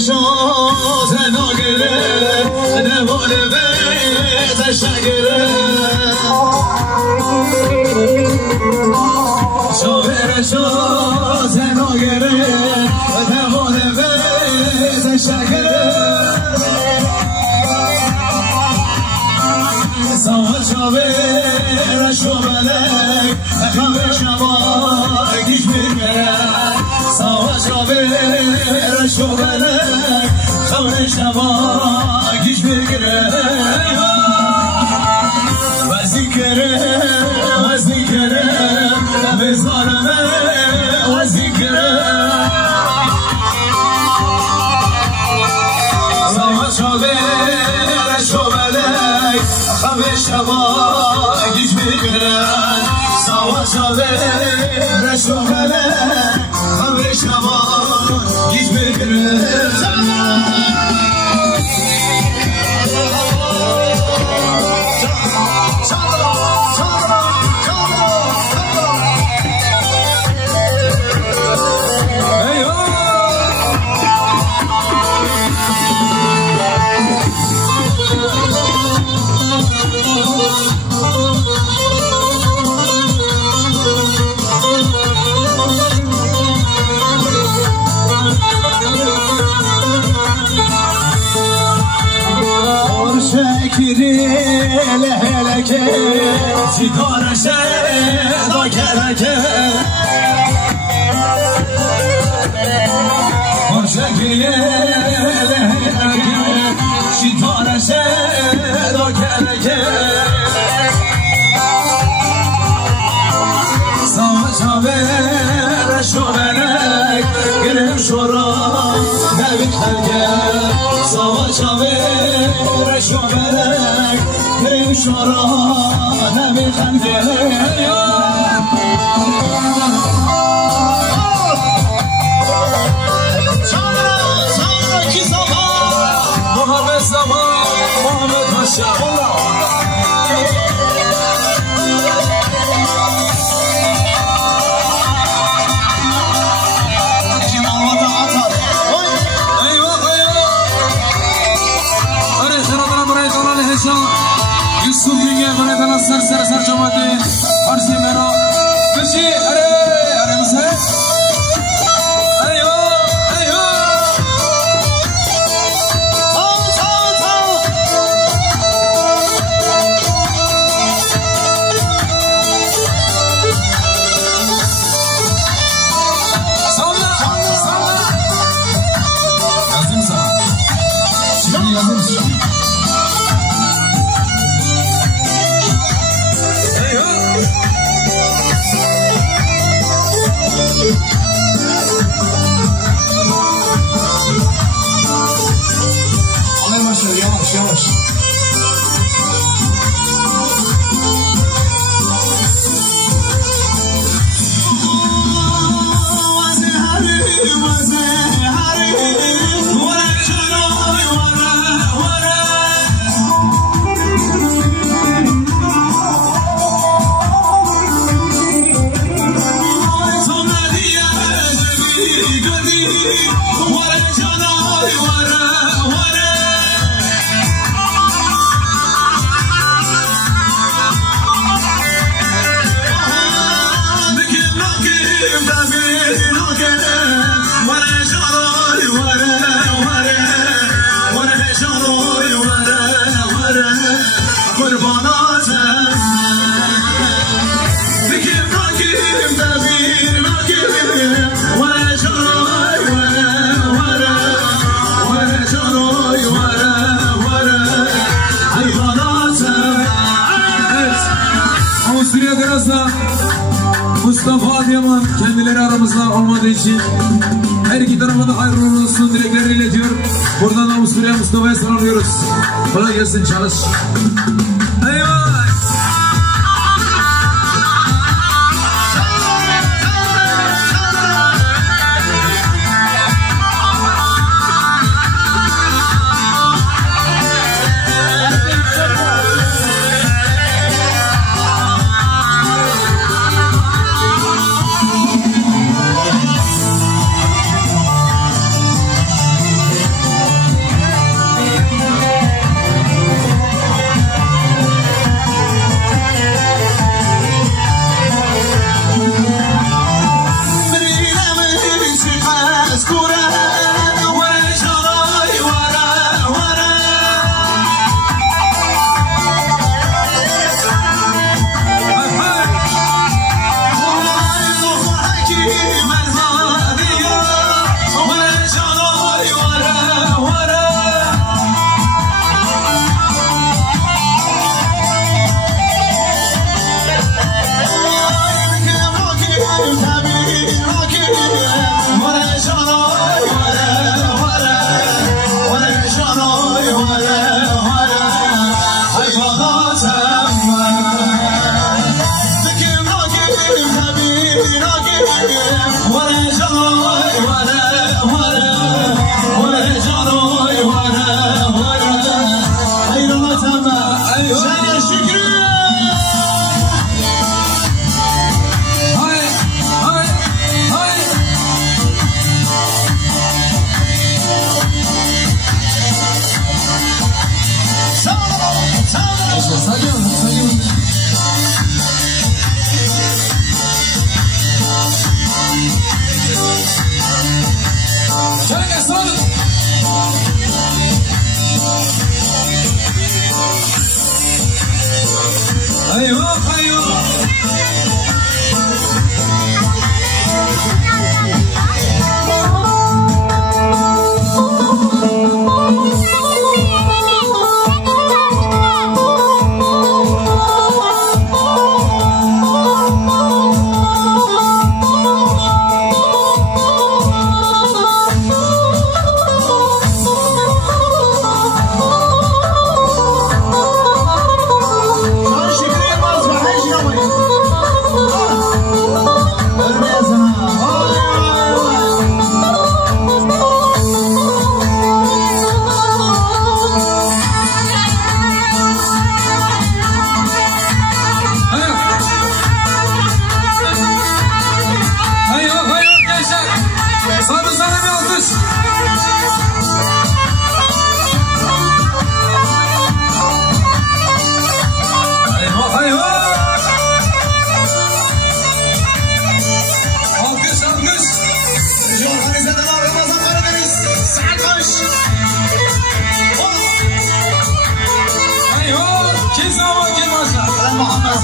شاز ناگره نوال بیتش نگره شاور شاز ناگره نوال بیتش نگره ساعت شاور شوالک خمه شماکیش میگره ساعت شاور شوالک خمه شماکیش میگره وزیکره بزارمه وزیکره ساعت شاور شوالک خمه شماکیش میگره ساعت شاور شوالک خمه شماکیش میگره لهلکه ستاره شدا کرکه مرشکیه لهلکه ستاره شدا کرکه ساوه شوبرک گرم شورا نبید خلگه ساوه شوبرک گرم شورا نبید خلگه محمد زمان محمد ماشاءالله یوسف میگه برای دل سر جماعتی فرسی مرا بشی اره مسه ایو yavaş. Mustafa Adıyaman kendileri aramızda olmadığı için her iki tarafa da hayırlı olsun dileklerini iletiyor. Buradan Avusturya Mustafa'ya selamlıyoruz. Kolay gelsin, çalış. Eyvallah.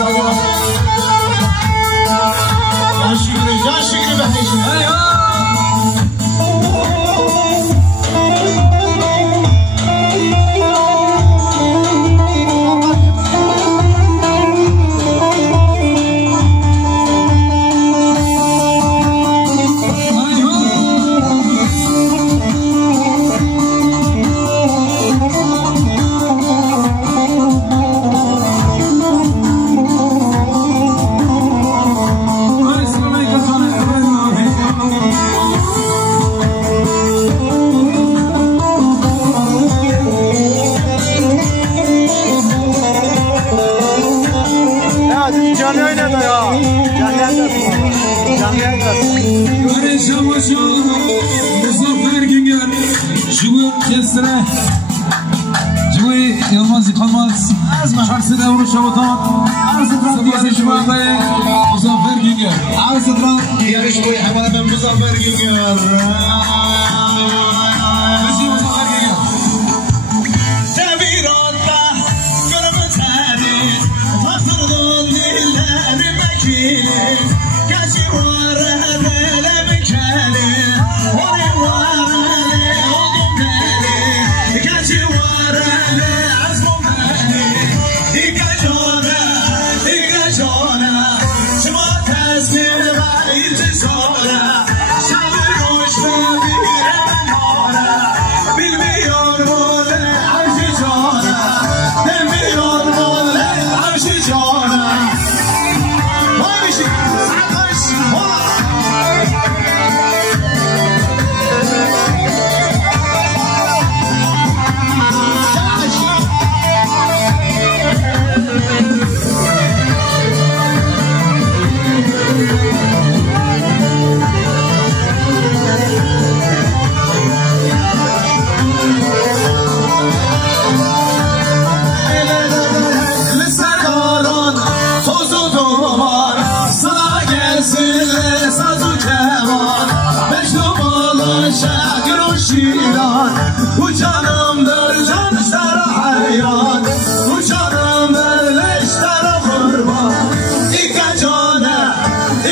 Can şükür behişim. Yılmaz yıkanmaz. Şarkısı da onu şabotan. Sabah şubatayı Muzaffer Güngör. Arsıtran yarış boyu hemen ben Muzaffer Güngör. Bizi Muzaffer Güngör. Tebiratla gönlümü terin, taktırdın dillerime kilit. Kaçı var eleme kelin, onu var ele oldum deli. Kaçı var ele azmum beni, İkacona, şıma tezgir ve iltizara. Şabir hoşla bir hemen hora, bilmiyor mu ne arşı cana, demiyor mu ne arşı cana. Vay bir şey, sarhoş, bu canımdır can işlere hayran, bu canımdır leşlere kurban.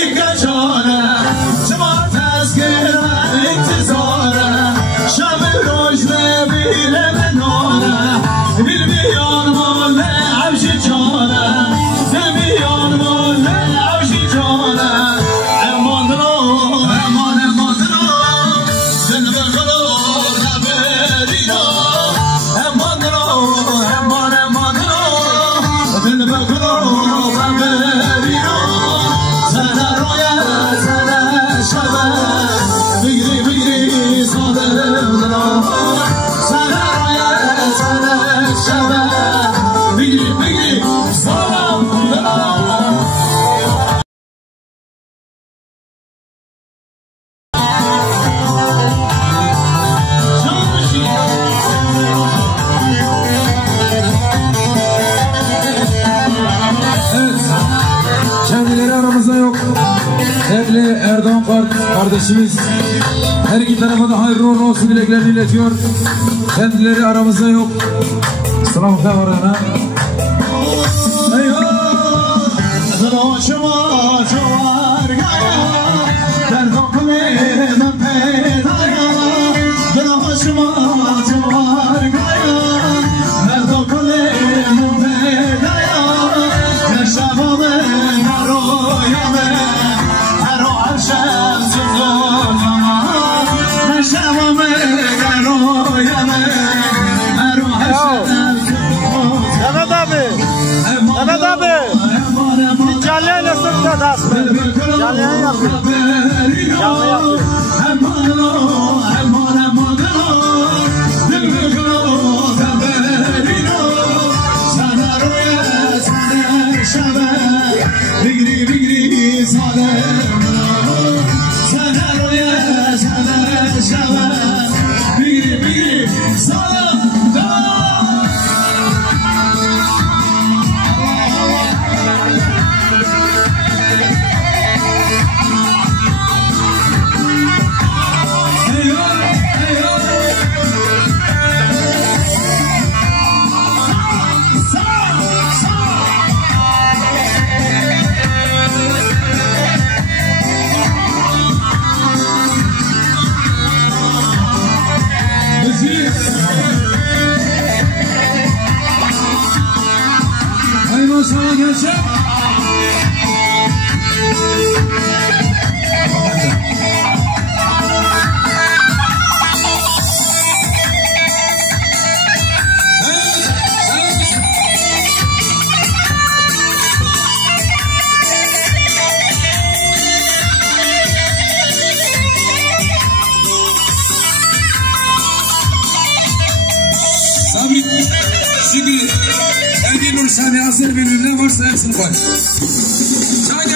İkacana, çıma tezgir ve intizara. Şamil rojne bile menora, bilmiyor mu ne avşi cana, demiyor mu ne avşi cana. Emandır o, emandır o, Erdoğan kardeşimiz her iki tarafa da hayırlı uğurlu olsun dileklerini iletiyor. Kendileri aramızda yok. Selam kamerana. Canlı yapıyor. Hadi gençler. Şimdi Engin Nurşani hazır verin ne varsa hepsini koy. Haydi.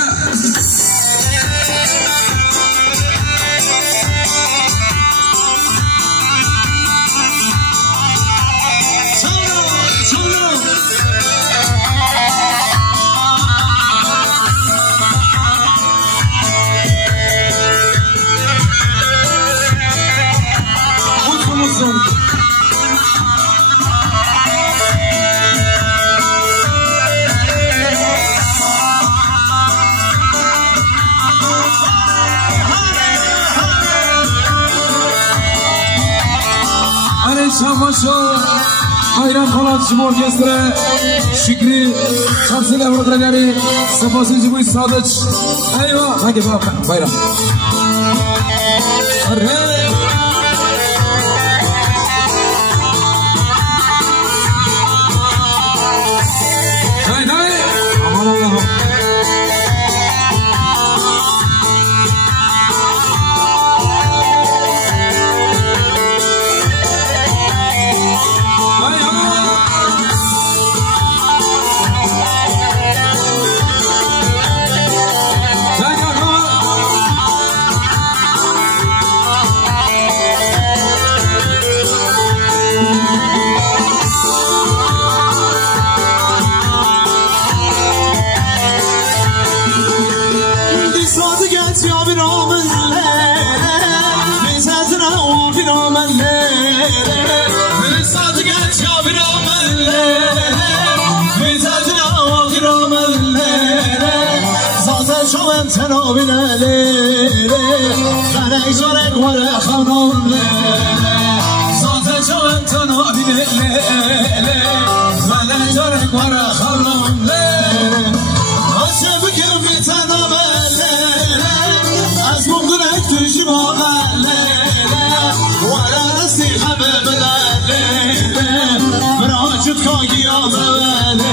Şahmaşo Bayram Halatçı Orkestra Şükri Şamsıyla Vurdragari Sapasıcı bu Sadıç Eyvah Hangi bayram Arre Hay hay Aman Allah'ım Şarek var xanımle Zaten şaven tanabile Bana şarek var xanımle Asya büküm bir tanabele Az mumdurek düşüm ağale Vara nasiha bebele Bırakıp kanki ağale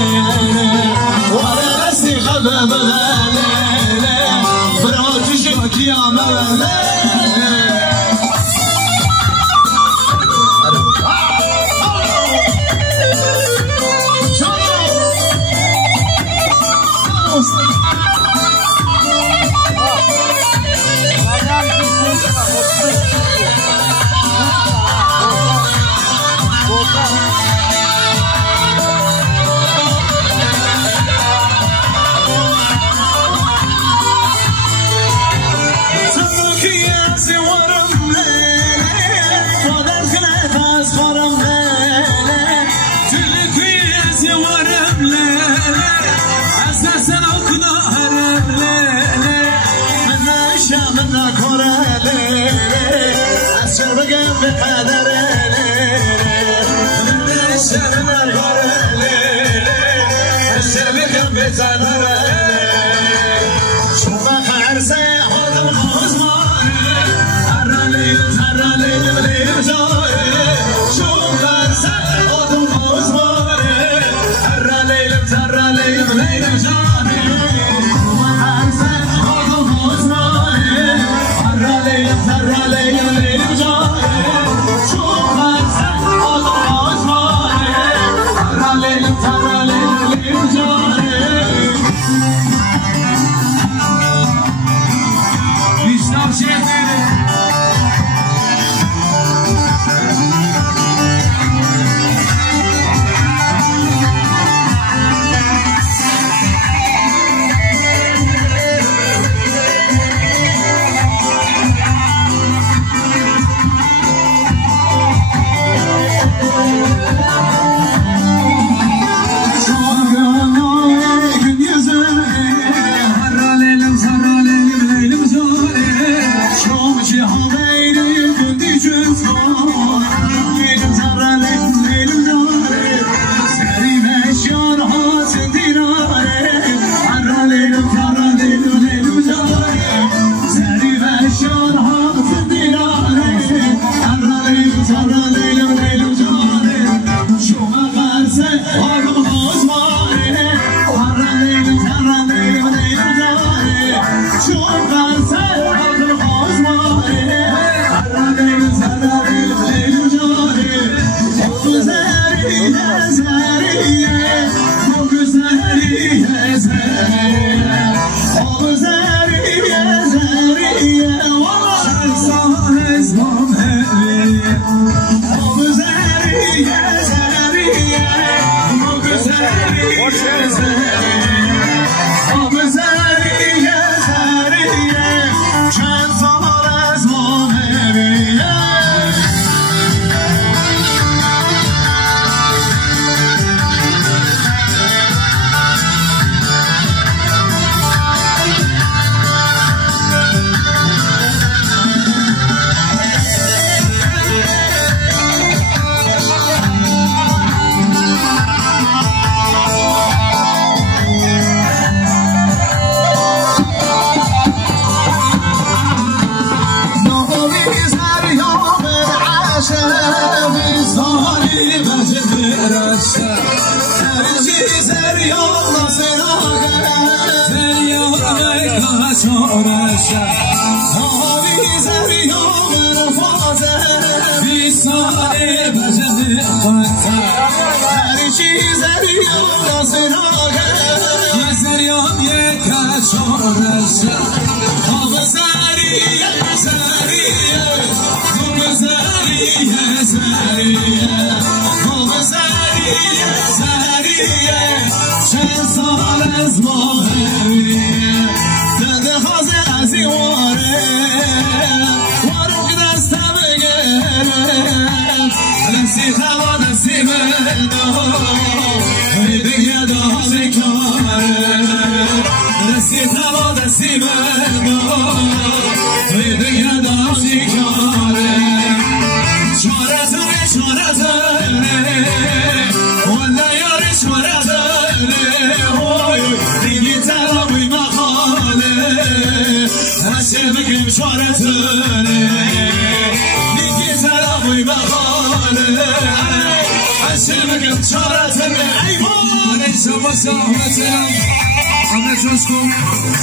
Vara nasiha bebele Bırakıp kanki ağale Thank you.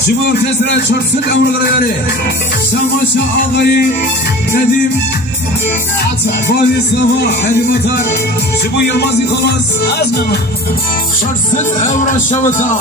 شما ارکستر 400 امروز داره شماشا آقای ندیم بازی صباح ندیم مطر شما یلمازی خلاص از من 400 امروز شبتا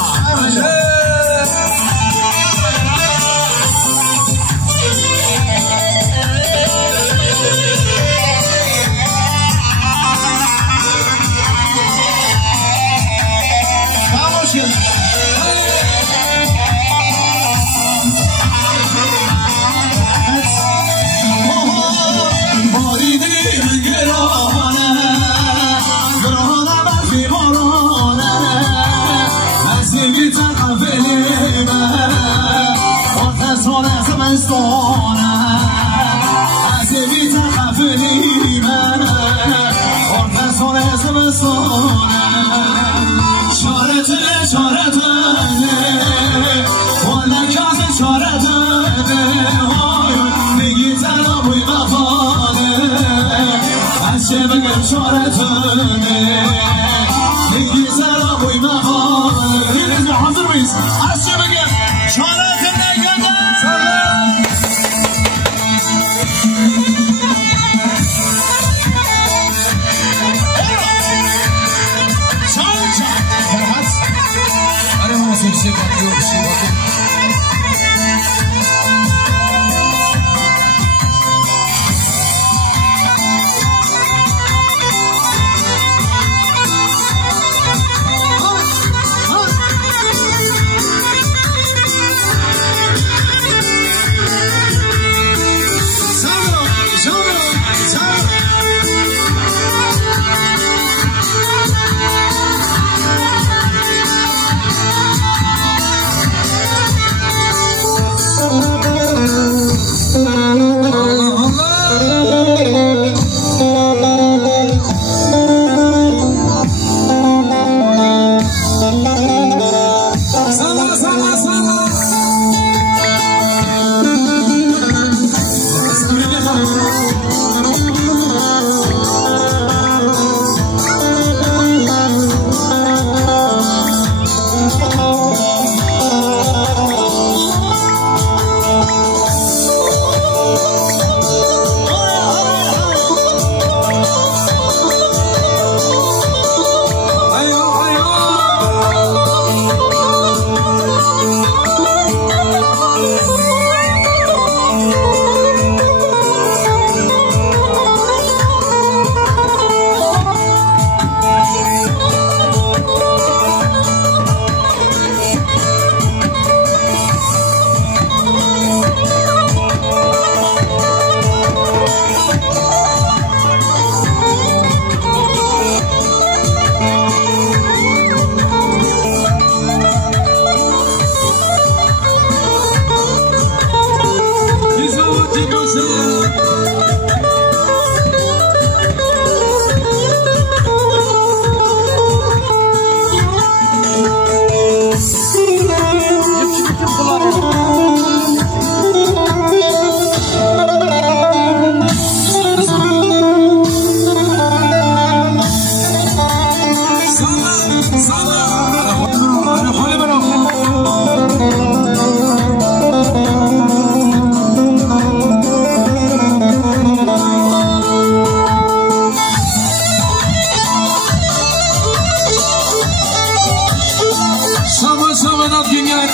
Vedat Günger,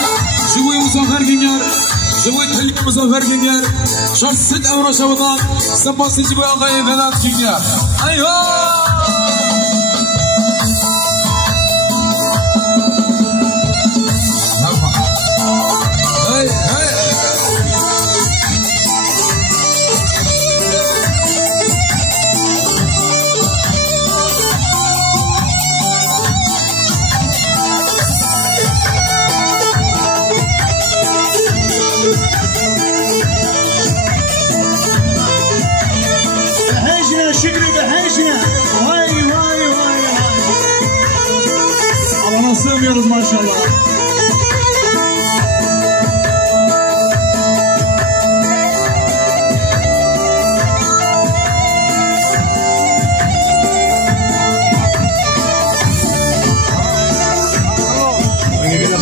Şubuy Muzaffer Günger, Şubuy Tilki Muzaffer Günger, Şahsit Emre Şabudan, Sabahsıcı bu ağayı Vedat Günger. Ayva! Şükrü behejne. Vay vay vay vay. Alana sığmıyoruz maşallah.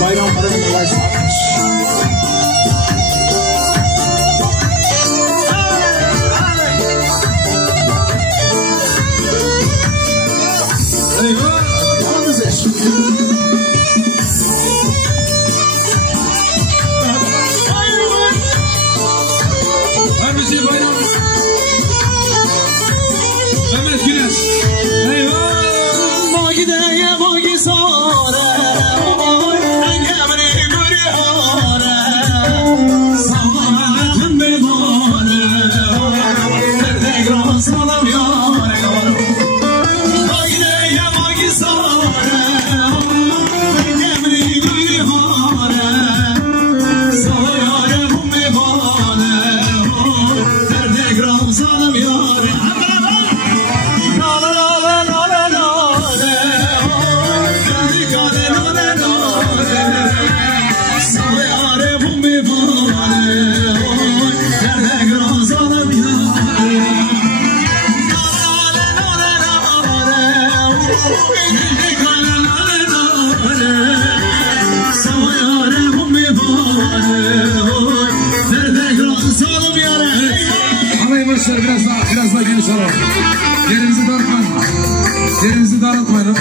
Bayram parasını kolay satmış. Biraz daha geniş alalım. Yerimizi dağıtmayalım.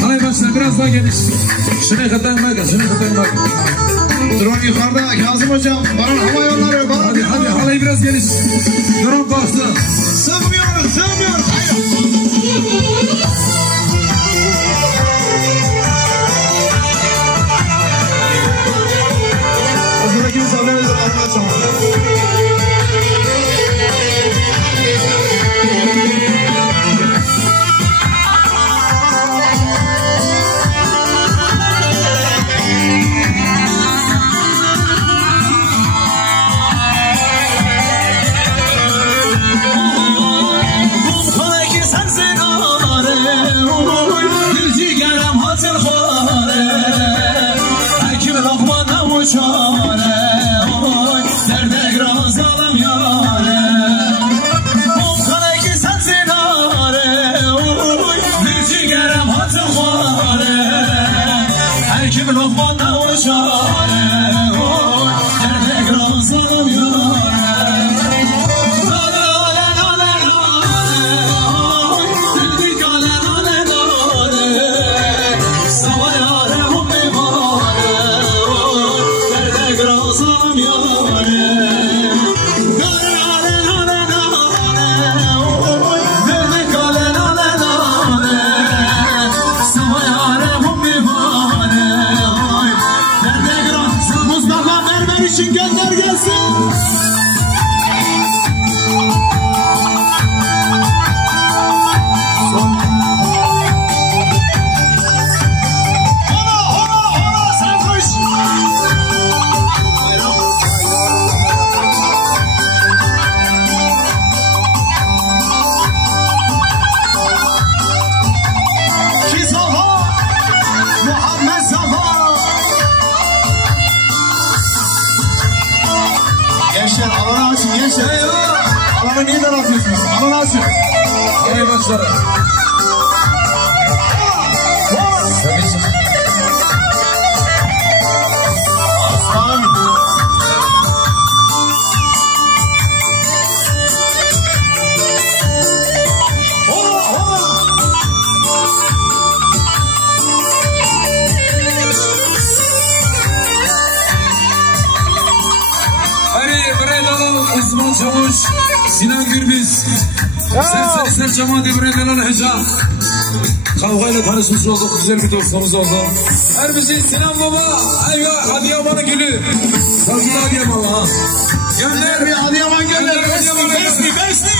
Halay başlar biraz daha geniş. Şuraya kadar bak. Drone yukarıda Kazım hocam. Bana hava yolları. Hadi halayı biraz geniş. Drone bastı. Sığmıyoruz. Ortadaki misafirlerimizi anlatacağım. Alanı niye daraltıyorsunuz? Alanı açın. Halay başları. Aslan. Çavuş, Sinan Gürbüz, Serseri Cemaat İbrahim Heca. Kavgayla tanışmış olduk, güzel bir dostumuz oldu. Her birisi Sinan Baba, eyvah Adıyaman'ın gülü. Sevgili Adıyaman ha. Gönder bir Adıyaman gönder. Besli.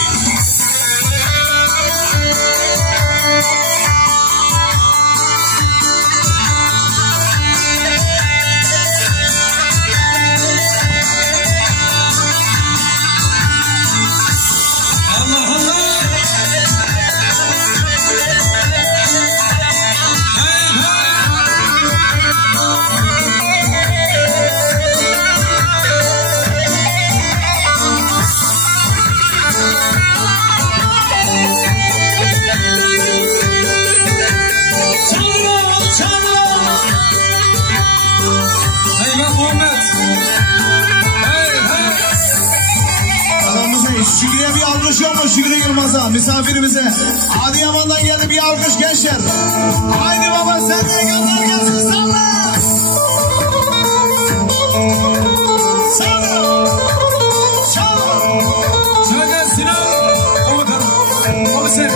Şükrü'ye bir alkış yok mu? Şükrü Yılmaz'a, misafirimize. Adıyaman'dan geldi bir alkış gençler. Haydi baba sen de gönder gelsin salla. Salla. Salla. Söyle Sinan. Komutanım. Komiser.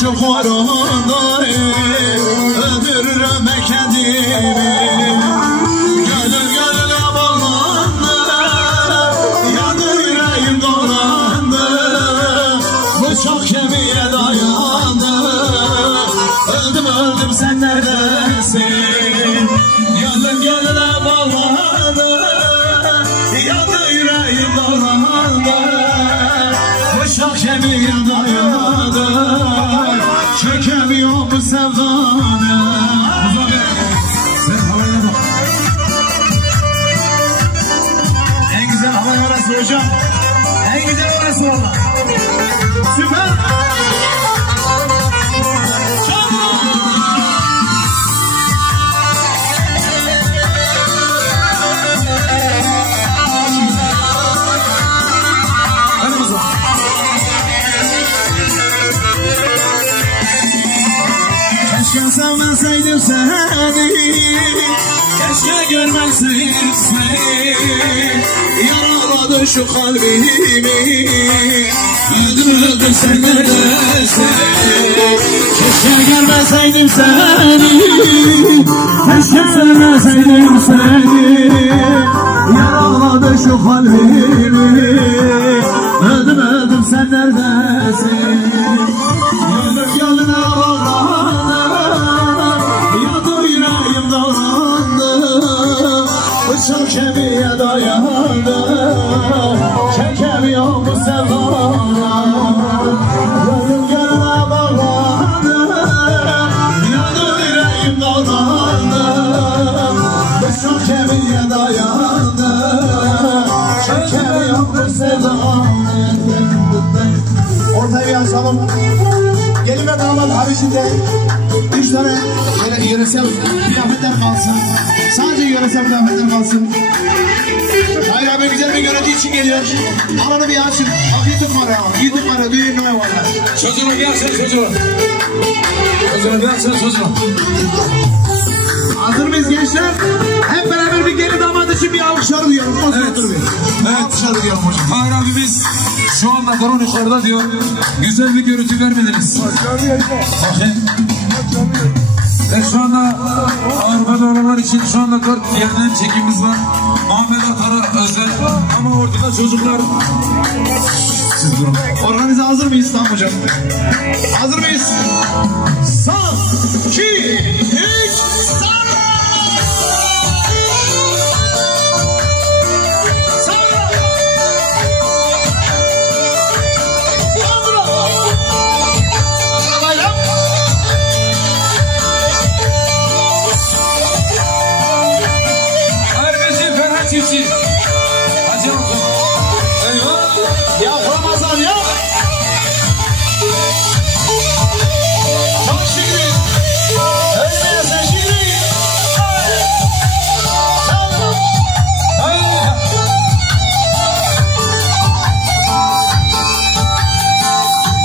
Çok varında öldürürüm ben kendimi. Gönlüne bağlandı, yandı yüreğim dolandı, bıçak kemiğe dayandı. Öldüm sen neredesin? Gönlüne bağlandı, yandı yüreğim dolandı, bıçak kemiğe dayandı. Çekemiyor bu sevdanı. Sen havaya bak. En güzel hava orası hocam. En güzel orası valla. Süper. Keşke sevmeseydim seni, keşke görmeseydim seni. Yaraladı şu kalbimi, öldüm sen neredesin? Keşke görmeseydim seni, keşke sevmeseydim seni. Yaraladı şu kalbimi, öldüm sen neredesin? Gönlüne bağlandı, yandı yüreğim dolandı, bıçak kemiğe dayandı. Çekemiyor bu sevdanı. Gönlüne bağlandı, yandı yüreğim dolandı, bıçak kemiğe dayandı. Çekemiyor bu sevdanı. Ortaya bir açalım. Gelin ve damat. Damat abisinde 3 tane yöresel kıyafetler kalsın. Sadece yöresel kıyafetler kalsın. Hayır abi güzel bir yönetici için geliyor. Alanı bir açın. Bak YouTube var ya. Düğün ne var ya. Çocuğuna bir açsana çocuğuna. Çocuğuna bir açsana çocuğuna. Hazır mıyız gençler? Hep beraber bir gelin damat için bir alkışlar duyuyorum. Evet. Evet. Alkışlar duyuyorum hocam. Hayır abi biz şu anda drone yukarıda diyor. Güzel bir görüntü vermediniz. Bakın. Ve şu anda Avrupa'da olanlar için şu anda 4 yerden çekimimiz var. Muhammed Atar'a özel ama ortada çocuklar. Siz durun. Organize hazır mıyız? Tamam hocam. Hazır mıyız? Son, 2, 3, son! Çiftçi. Hacı Altun. Eyvah. Ya Ramazan ya. Çok şükür. Ölmeyesin şükür.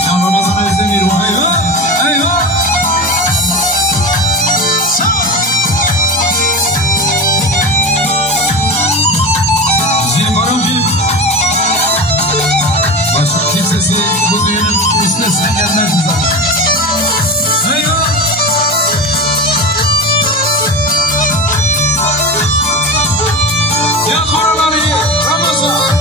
Can Ramazan Özdemir. Eyvah. Eyvah. Başka kimsesi bu düğünün üstesinden gelmez mi zaten? Eyvah! Ya buraları Ramazan!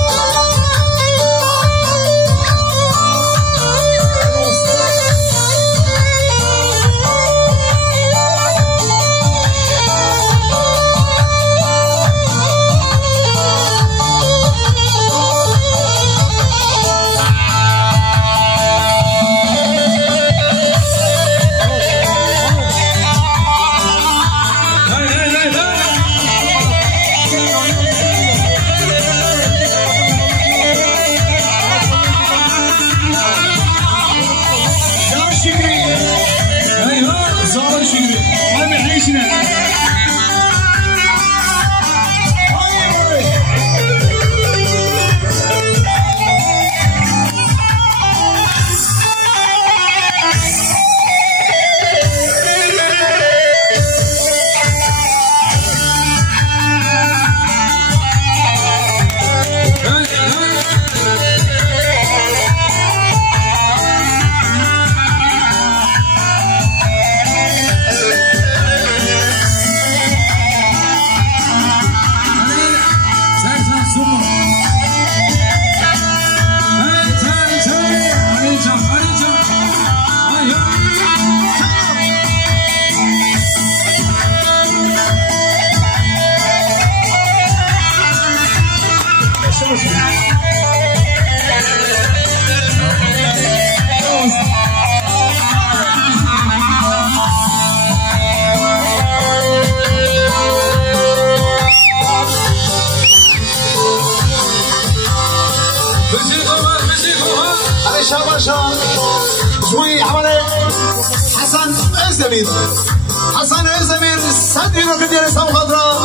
Hasan Özdemir Sadri Roketleri Savukadra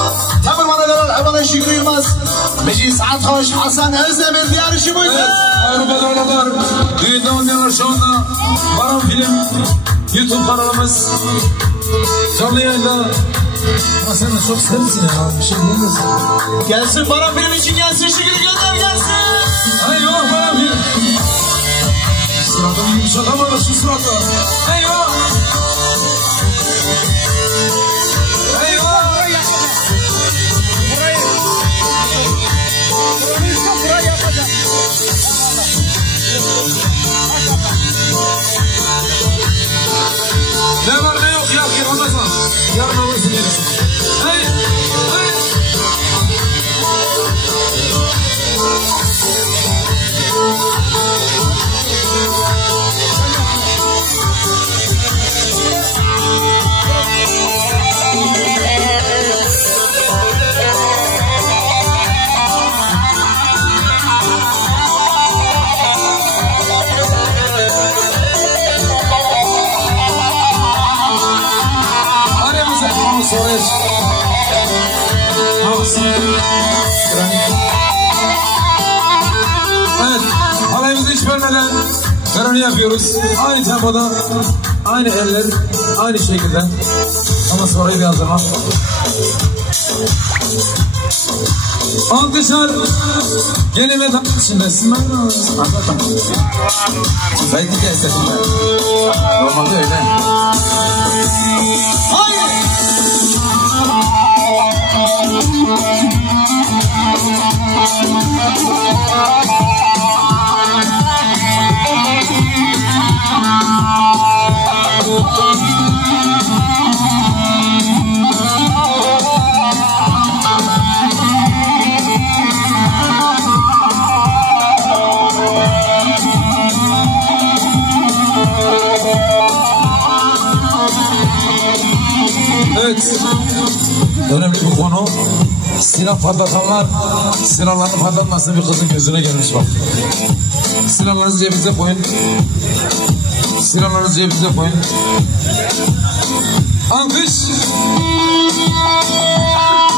Temel Manalar Abana Şükrü Yılmaz Meclis Saat Hoş Hasan Özdemir diyarışı buydu. Avrupa'da olanlar düğünde oynuyorlar şu anda. Baran Film YouTube kanalımız canlı yayında. Ama sen de çok sevmişsin ya, bir şey diyemiyorsun. Gelsin Baran Film için gelsin, Şükrü gönder gelsin. Eyvah Baran Film. Sırada yumuşatamadı şu sırada. Eyvah. Ne var ne yok ya ki Ramazan. Yarın alırsın gerisi. Hey! Hey! gelmeden töreni yapıyoruz. Aynı tempoda, aynı eller, aynı şekilde. Ama sonrayı bir hazırlan. Alkışlar gelime tam içindesin. Zaytlık ya istedim ben. Normalde öyle. Hayır. Evet, önemli bir konu. Silah patlatanlar, silahlarını patlatmasın, bir kızın gözüne gelmiş bak. Silahlarınızı cebinize koyun. Silahlarınızı cebinize koyun. Alkış.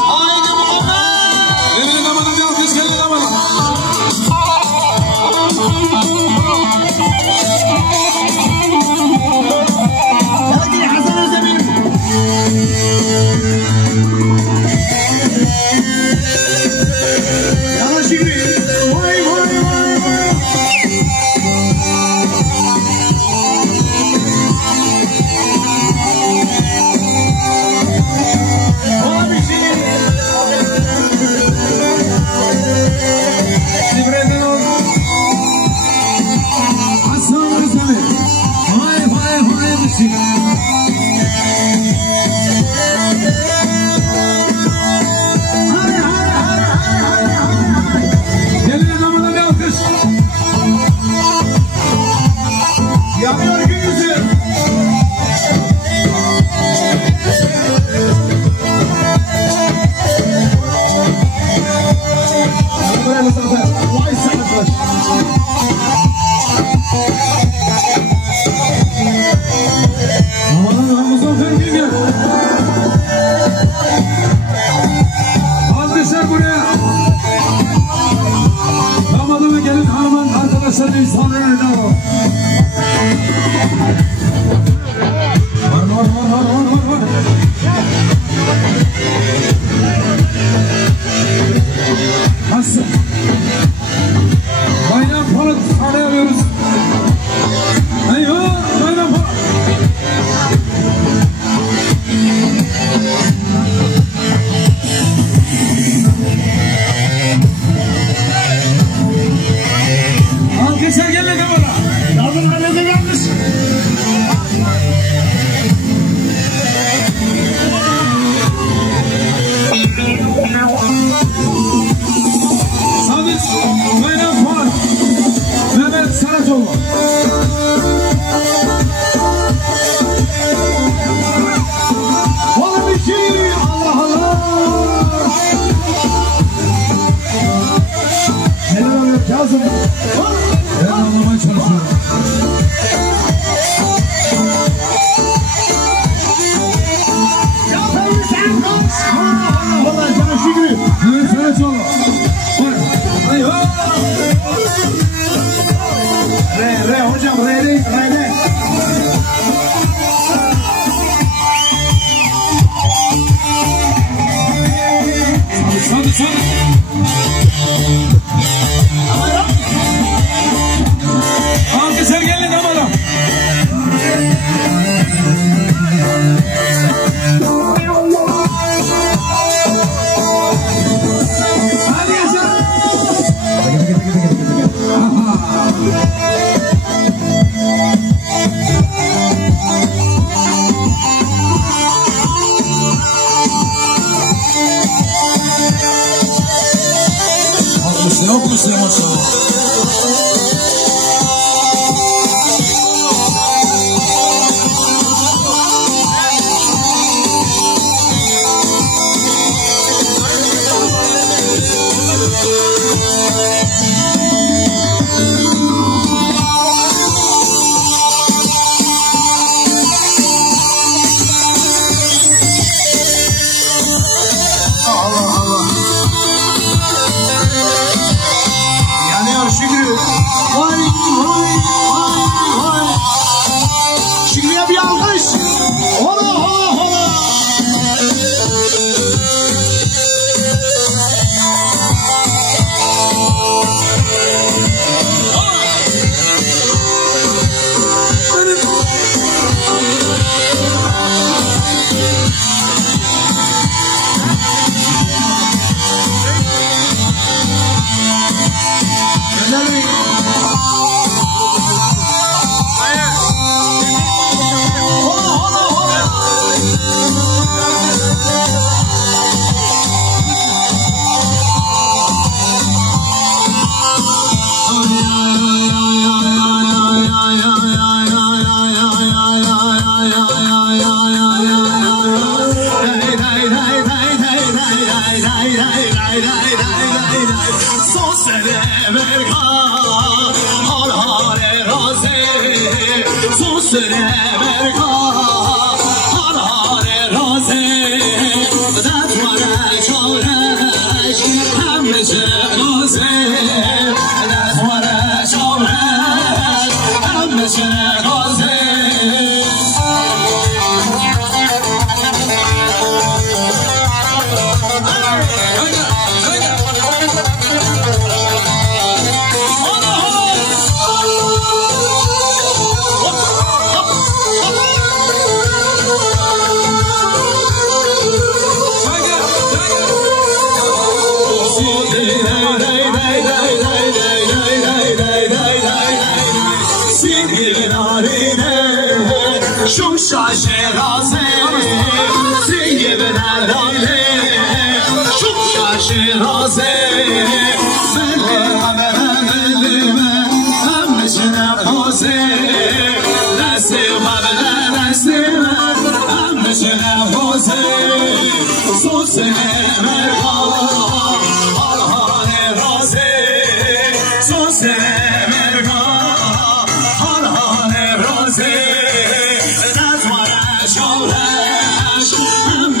Haydi Muhammed. Gelin damana bir alkış, gelin damana. Hadi Hasan Özdemir. Yavaş yürü. Vay vay vay vay. Abi şey. Sibre'den Hasan Özdemir. Vay vay vay müzik. Gelin damana bir alkış. Yanıyor günümüzü. Buraya Mustafa. Vay sanatlar. Aman Muzaffer Bilge. Alkışlar buraya. Damadı ve gelin hanımın arkadaşları insanlarına var. Var. Hasan. Bayram Polat arayalıyoruz. Eyvah Bayram Polat. Alkışlar gelin kamera. Yardım annede gelmiş. Sadık Bayram Polat. Mehmet Saracoğlu. Oğlum bir şey. Allah Allah. Neler oluyor Kazım? Ben anlamaya çalışıyorum. Allah Allah canı şükür. Mehmet Saracoğlu. Eyvah. Re hocam re. Sadık. Alkışlar gelin damana. Hadi yaşa. Alkışlar maşallah. Yanıyor Şükrü. سوسره برگا آنهار رازه دتواره چارش همه شنازه دتواره چارش همه شنازه شوشا شرازه سیگه به دلاله شوشا شرازه بله همه شنبازه دسته من دسته من همه شنبازه سوسه مرگا حال رازه سوسه مرگا حال رازه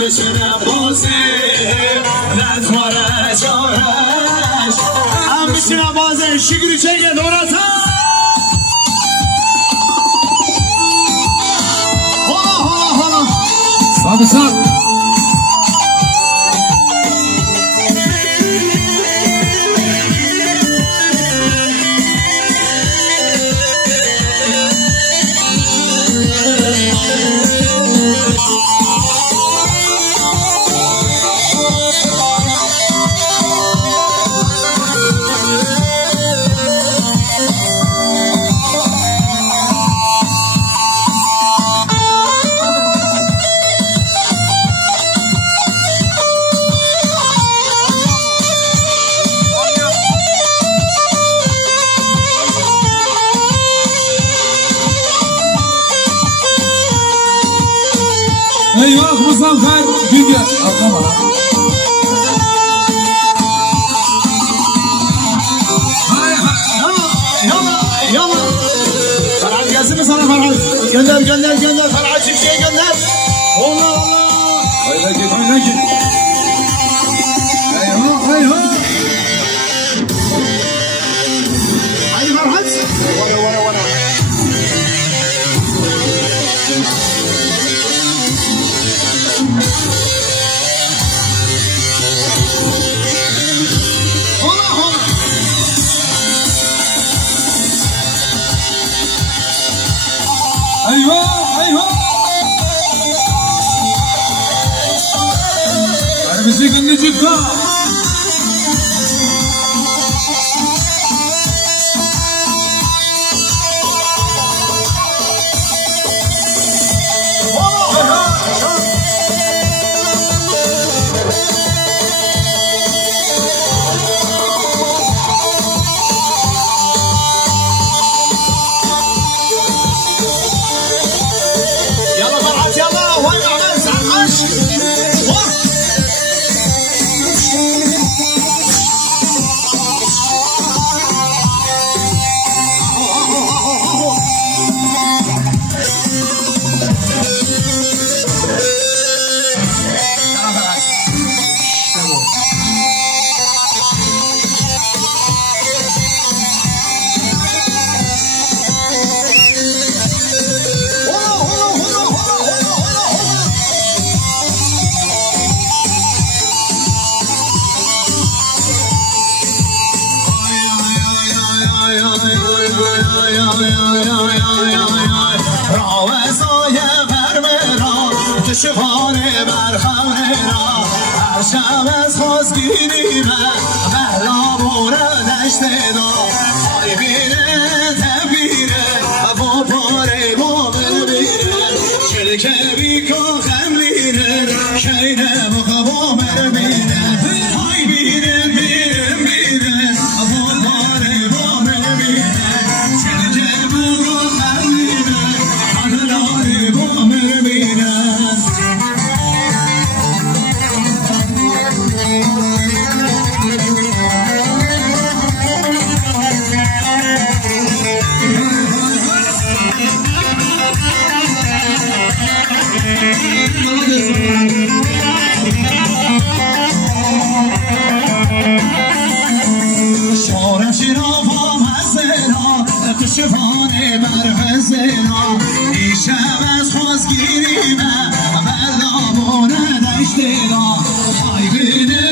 بشنم بازه نتواره چارش هم بشنم بازه شکری چگه دورتا حالا ساده ساده ايوه خمسان خير جدا يلا فرعاد قاسم صار فرعاد قندر فرعاد شوف شيء قندر والله وينك ايوه هاي فرعاد ورا ايوه ارمسيك النجدة شفانه برخمه را هر شب از خواستگیری من محلامون دشت دا خواهی بیره تبیره با پاره با ببیره شلکه بیکا خملیره شینه با ببیره های بیره با پاره با ببیره شلکه بیکا خملیره حدلاره با ببیره جان برفزنا دیشب از خواست گیریم بردامون دشتی دا آی بینه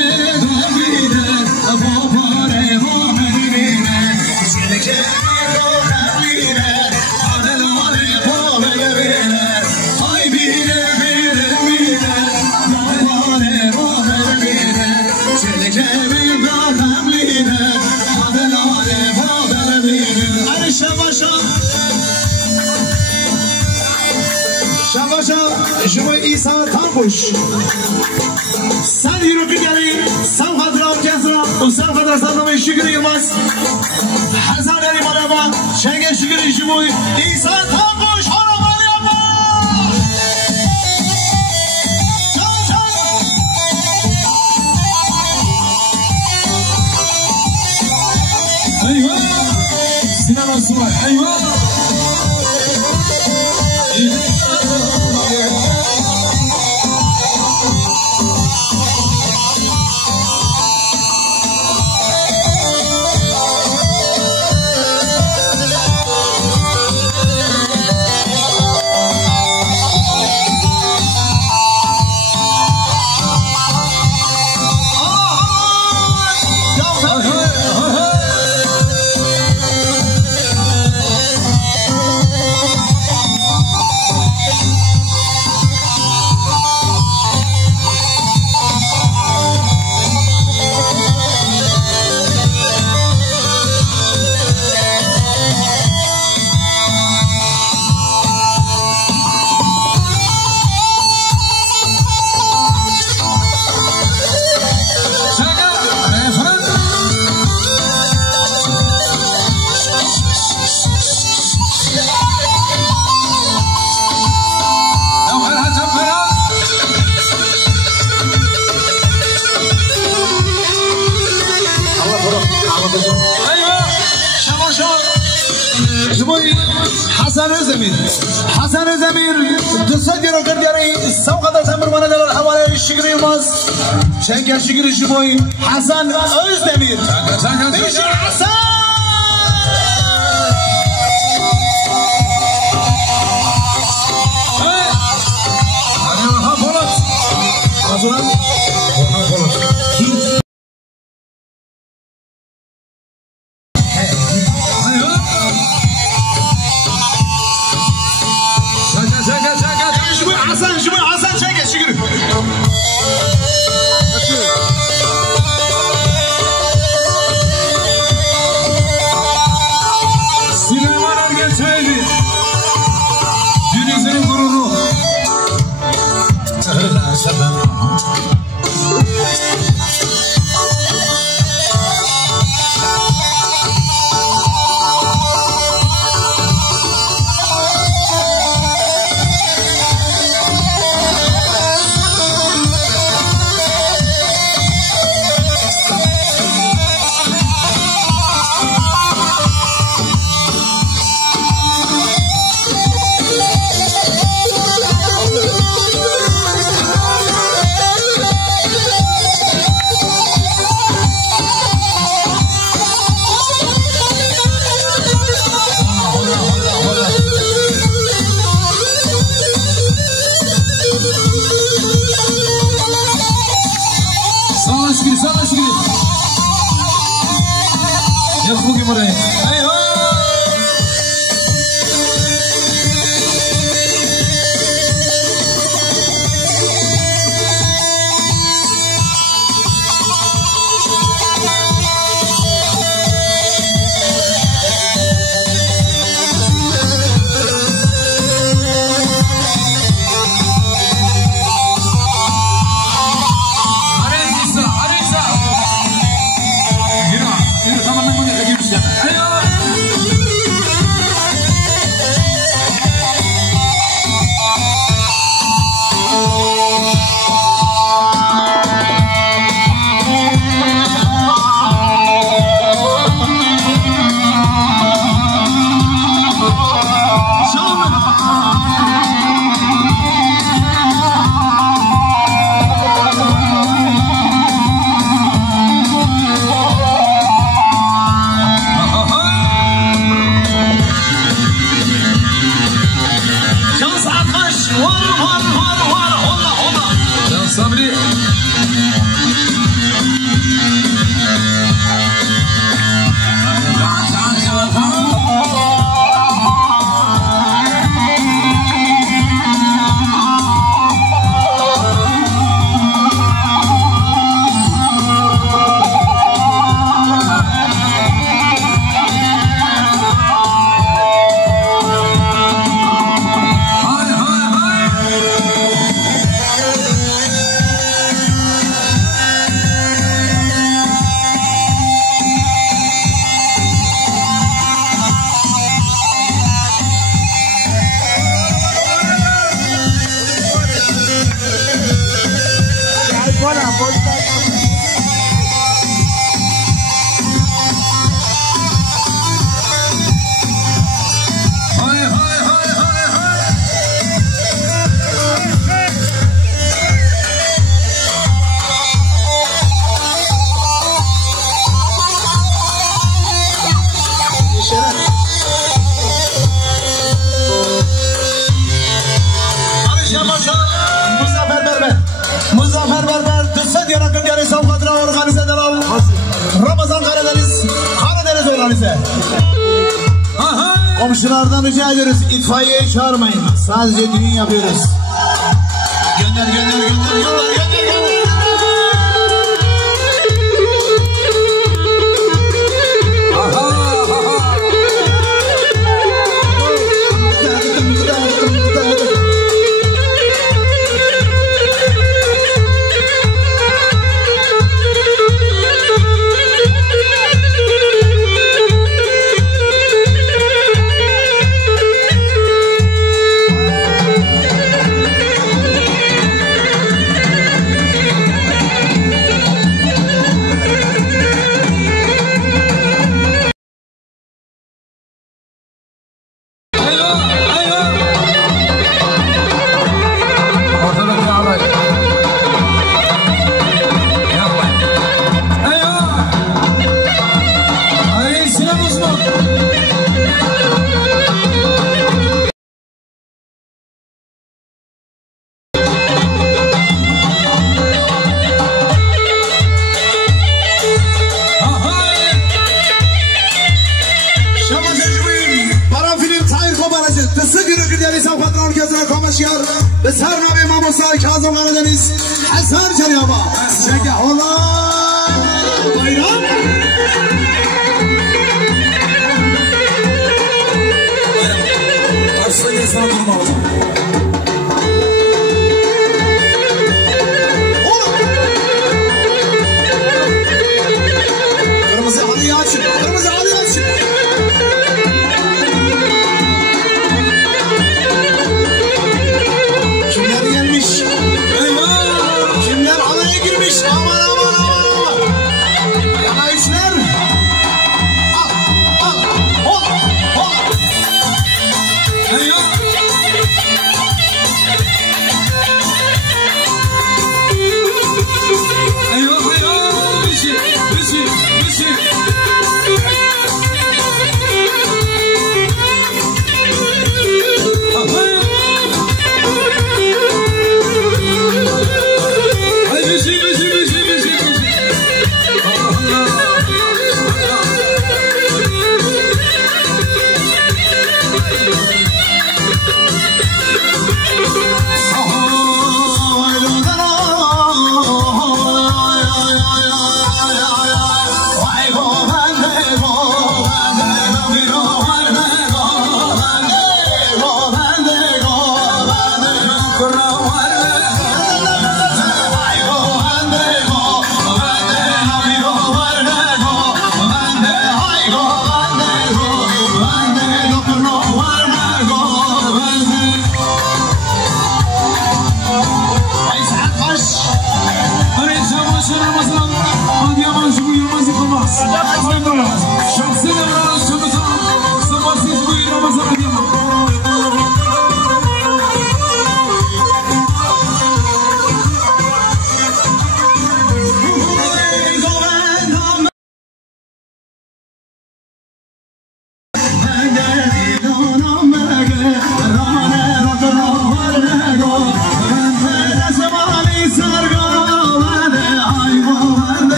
دار بینه با پاره با بینه چلکه با بینه آدلانه با بینه آی بینه بینه بینه با پاره با بینه چلکه با بینه آدلانه با بینه اره شباشا شما ایسا تنبوش سالی رو بگری سم خدرام کسرا و سم خدر سرنامه شکر یلماز هزار مالا با شنگ شکر شما ایسا تنبوش حالا مالی اما ایوه سینما سوار ایوه حسن زمیر دوستا گرو کردی سو قدر تمر منه دلار حواله شکری ماز شنگ شکری شمایی حسن زمیر نمیشه حسن ها بولت حضورت Seven. bize. Komşulardan rica ediyoruz, itfaiyeyi çağırmayın. Sadece düğün yapıyoruz. Gönder, gönder, gönder, gönder, gönder.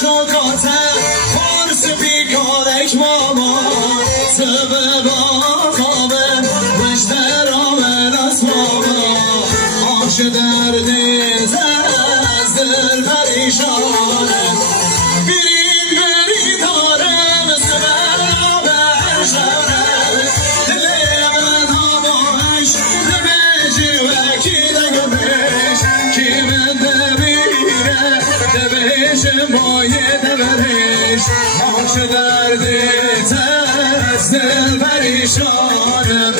شکاته فارس بیکارک ماما سبب خوابه بشتر آمد از ماما آش دردی از دل پریشانه برین بری دارم سبب برشانه دلی من هماش نمیجی وکی دگمش کی من دبیره دبش مایه دبرش آش دردی از دل پریشانه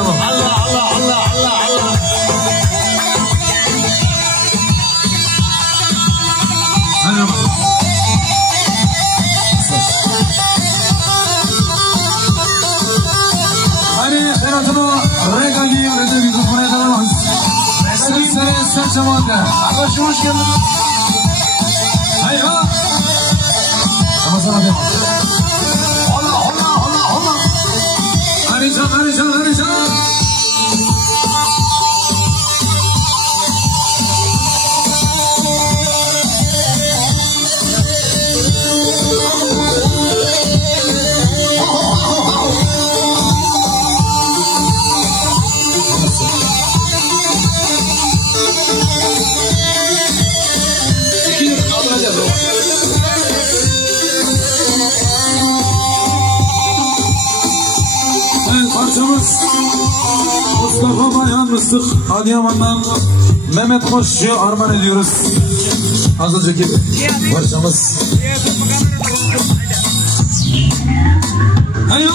Allah Allah Allah Allah Allah. Hani Serhat'ımı rega giyim dedi bir kupuna yakalamaz. Sen çamanda. Arkadaşım hoş geldin. Hayır ha. Ama sana devam. Allah Allah Allah Allah. Arıcan arıcan arıcan. Mustafa Bayhan Mıstık Adıyaman'dan Mehmet Koşçu'yu armağan ediyoruz. Az önceki parçamız. Hayır.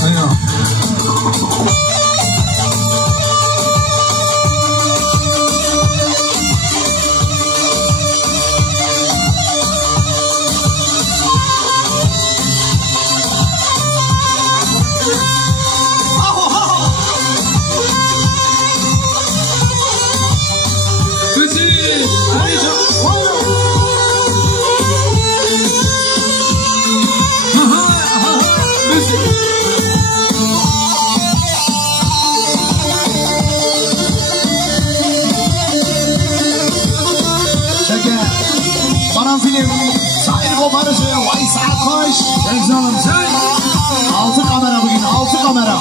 Hayır. Altı kamera bugün, altı kamera.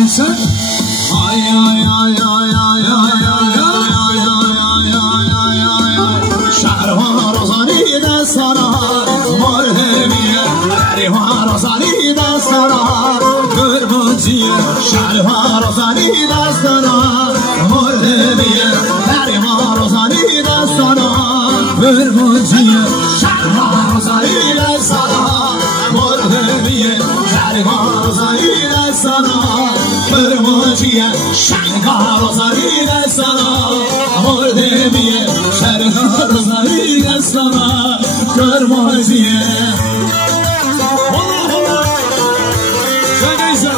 Gülsen. Ay ay ay ay ay ay ay ay ay ay ay ay. Şervan rozani de sana mordemiye. Şervan rozani de sana kırmızıya. Şervan rozani de sana mordemiye. Şervan rozani de sana kırmızıya. Şervan rozani de sana mordemiye. Şervan rozani de sana kırmızıya. Şervan rozani de sana mordemiye. Şervan rozani de sana kırmızıya. Allah Allah. Söyleysen.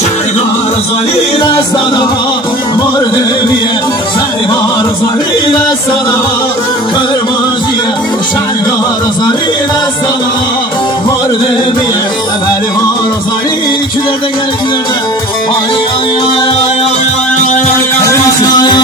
Şervan rozani sana mordemiye. Şervan rozani sana kırmızıya. Şervan rozani sana mordemiye. Şervan rozani ikilerde gel ikilerde. Ay ay ay ay ay ay ay ay.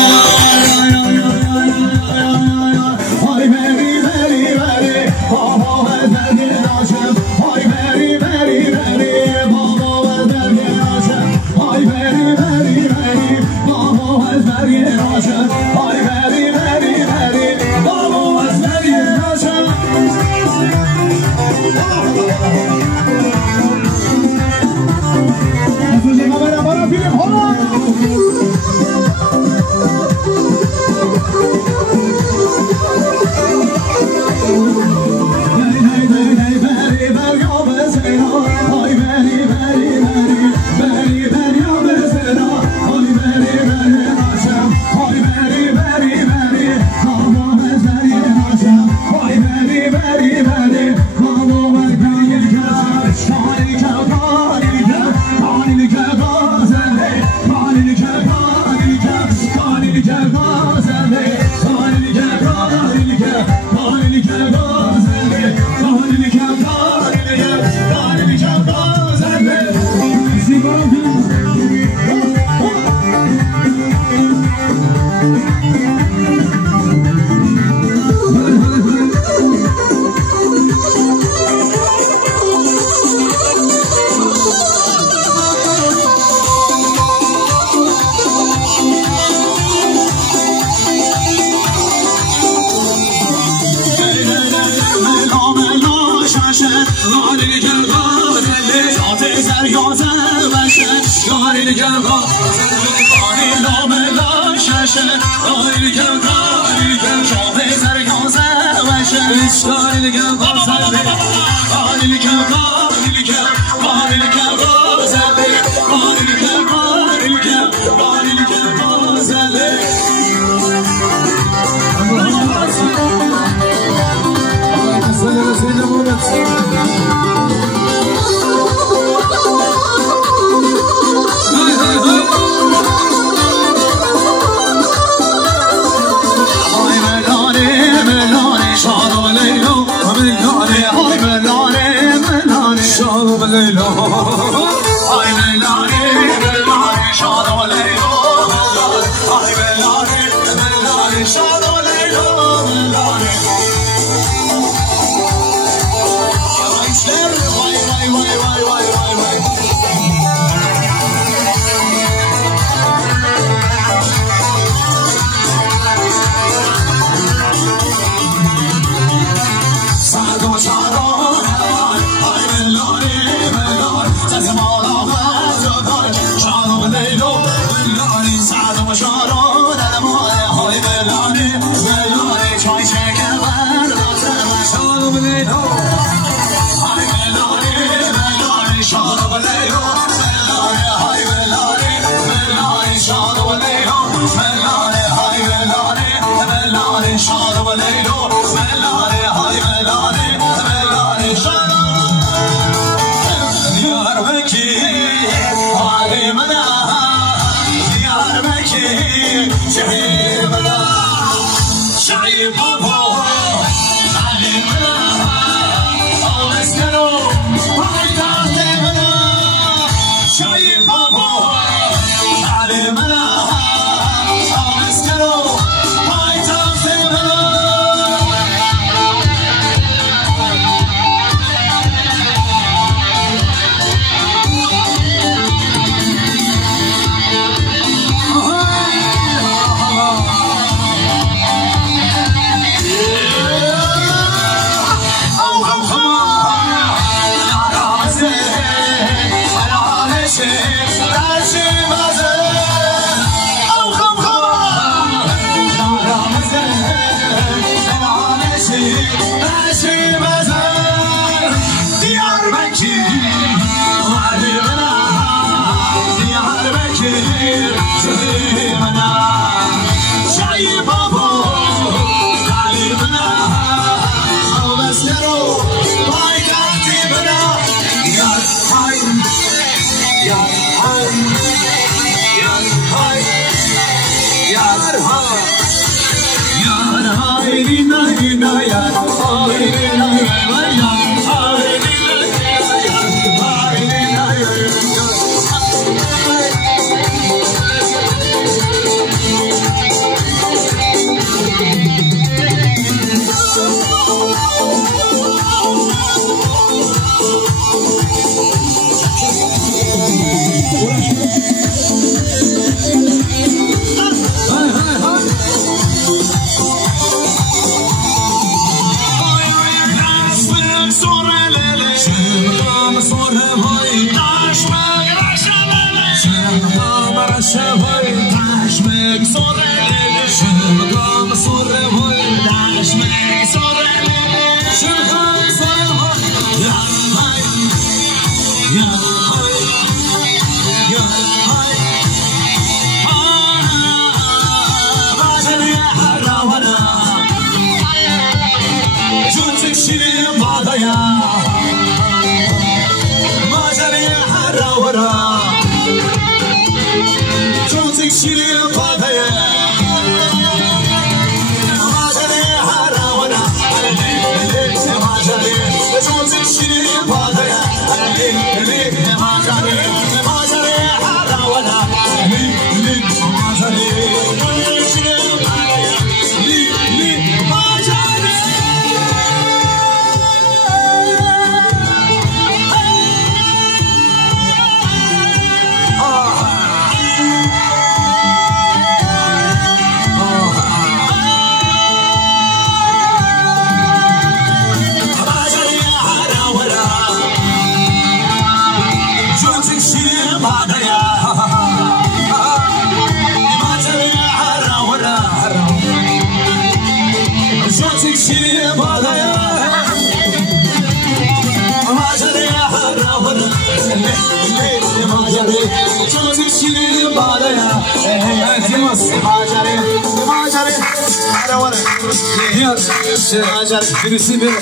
Birisi bir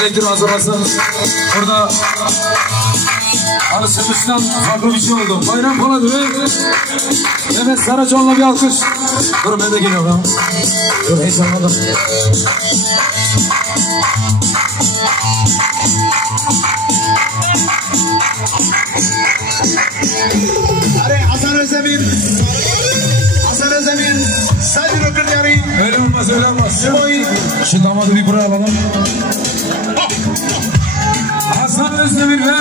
elektrik hazırlasın. Orada alışmıştan farklı bir şey oldu. Bayram falan değil mi? Evet, Saraçoğlu'na bir alkış. Dur, ben de geliyorum. Dur, heyecanladım. Hadi Hasan Özdemir. Hasan Özdemir. Sadece rökür yarayın. Öyle olmaz, öyle olmaz. Şu damadı bir buraya alalım. Hasan Özdemir ve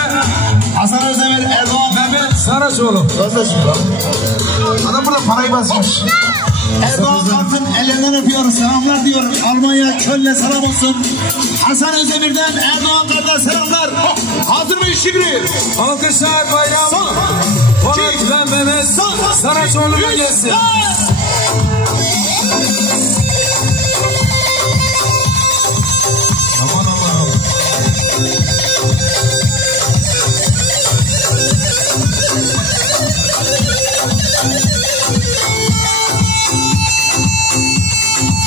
Hasan Özdemir, Erdoğan Mehmet Saraçoğlu. Adam burada parayı basmış. Erdoğan Kart'ın ellerinden öpüyoruz. Selamlar diyorum. Almanya Köln'e selam olsun. Hasan Özdemir'den Erdoğan Kart'a selamlar. Hazır mıyız şimdi? Alkışlar bayram. Polat ve Mehmet Saraçoğlu'na gelsin. Aman Allah'ım.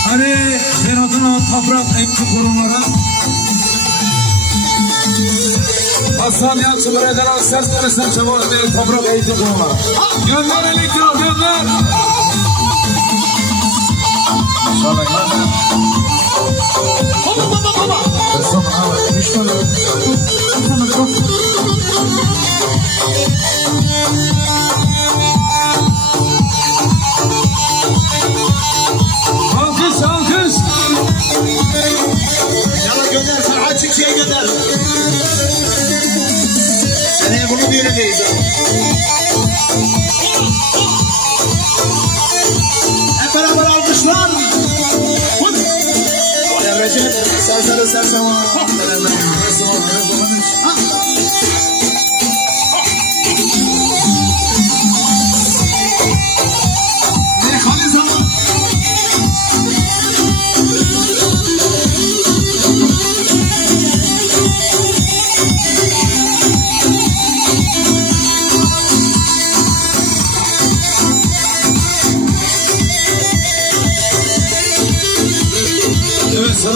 Hani Cenat'ın toprak ekti kurumlara Hasan Yalçınlar eden ses verirsen çabuk toprak ekti kurumlara gönder elektrik gönder. Alkış alkış. Yalla gönder, Ferhat Çiçek'e gönder. Seneye bunu bir yerindeyiz. Hep beraber alkışlar. Oraya Recep, serseri sersema. Ne kalın zaman?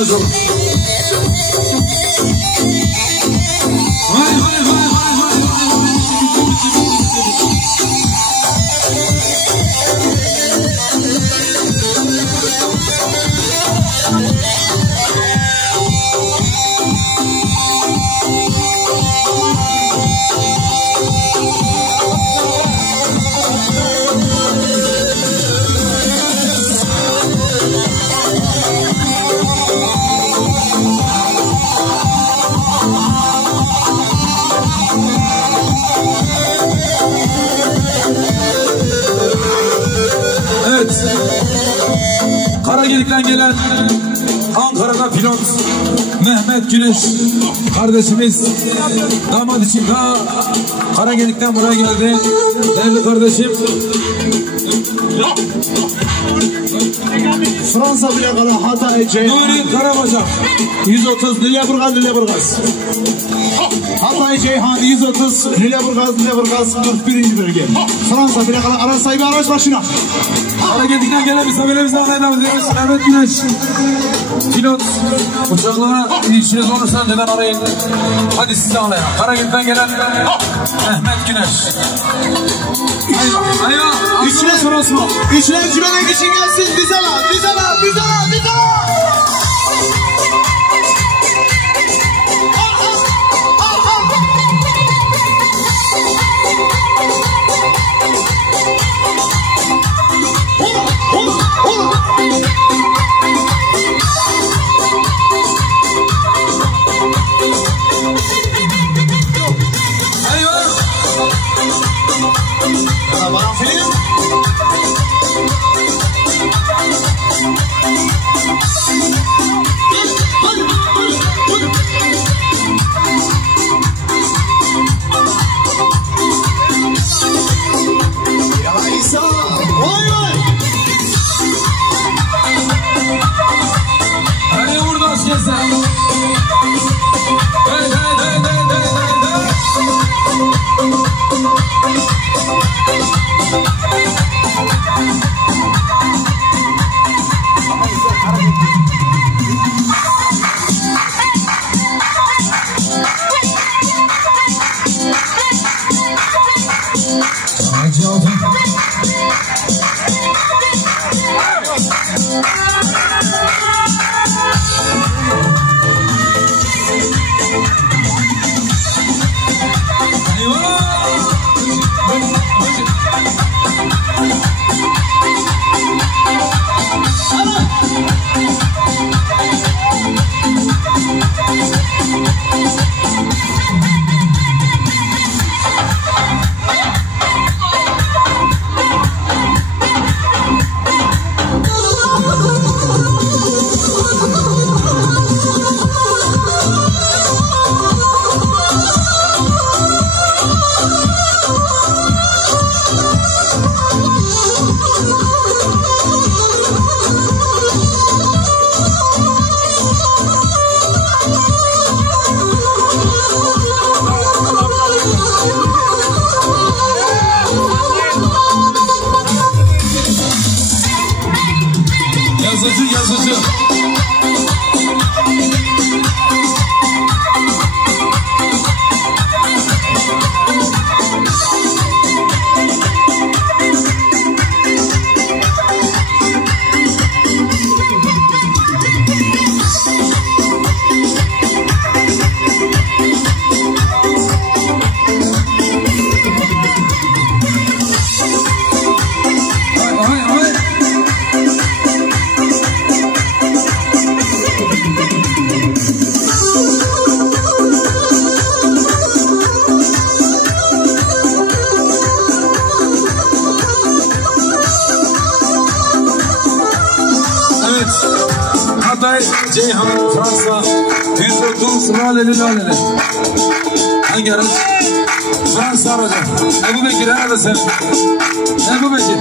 maşallah. Vay vay vay vay vay vay. Evet, Karagelik'ten gelen Ankara'da pilot Mehmet Güneş kardeşimiz damat için daha Karagelik'ten buraya geldi. Değerli kardeşim. Fransa plakalı Hatay Ceyhan. Nuri Karabacak 130 Lüleburgaz. Hatay Ceyhan 130 Lüleburgaz 41. bölge. Fransa plakalı araç sahibi araç başına. Karagelik'ten gelen misafirlerimize anlayalım ediyoruz. Mehmet Güneş pilot uçaklara işiniz olursa önceden arayın. Hadi siz de anlayın. Karagelik'ten gelen Mehmet Güneş. Ayva ayva. Üçler cümenek için gelsin. Bize lan. Yazıcı. Hatay, Ceyhan, Fransa, 130 laleli. Hangi araç? Fransa aracı. Ebu Bekir herhalde sen. Ebu Bekir.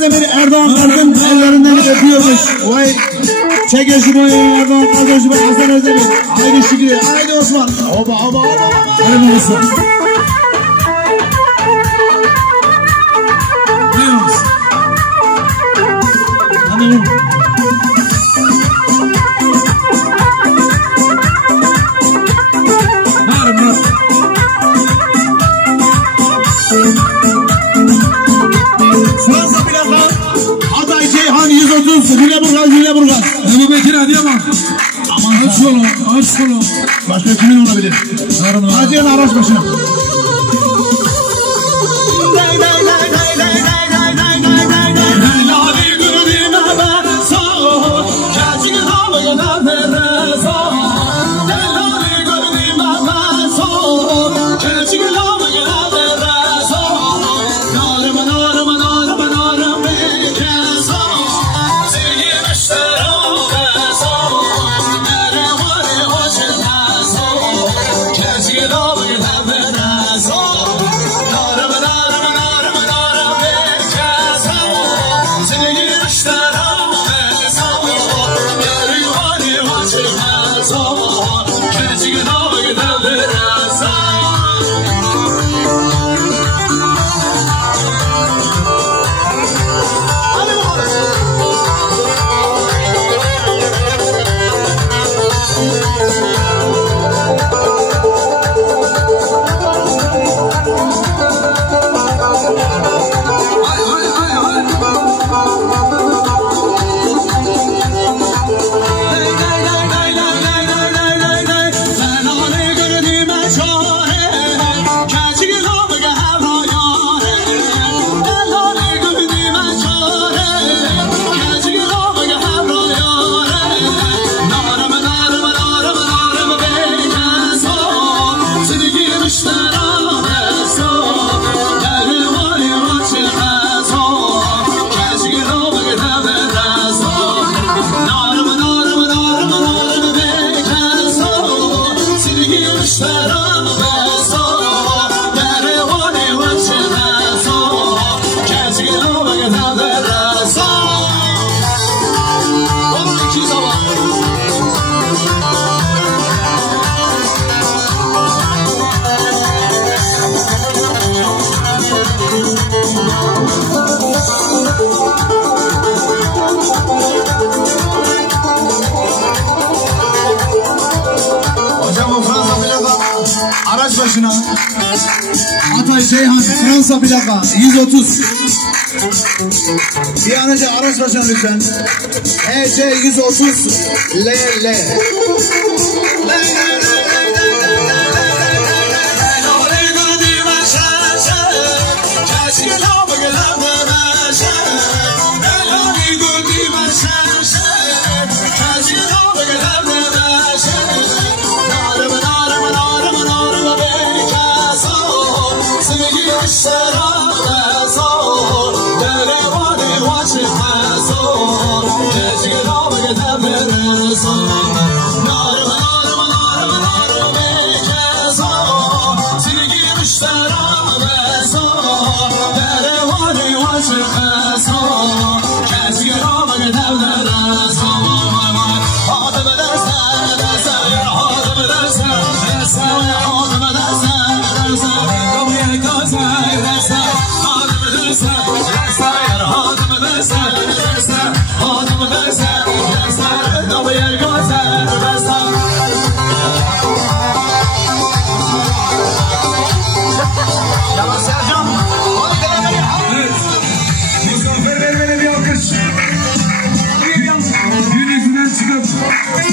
Özdemir Erdoğan Kazım ellerinden öpüyormuş. Vay çekeşi boyu Erdoğan Kazım Hasan Özdemir. Haydi Şükrü, haydi Osman. Oba oba oba. Haydi Osman. Hanım. Fransa plaka Hatay Ceyhan 130 Lüleburgaz. Ebu Bekir Adıyaman. Aman aç yolu, aç yolu. Başka kimin olabilir? Acıyan araç başına. Araç başına Hatay Ceyhan Fransa plaka 130. Bir an önce araç başına lütfen. EC 130 LL.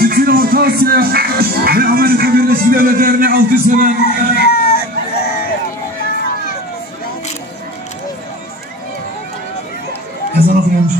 Bütün Orta Asya ve Amerika Birleşik Devletleri'ne alkış eden ezan okunuyormuş.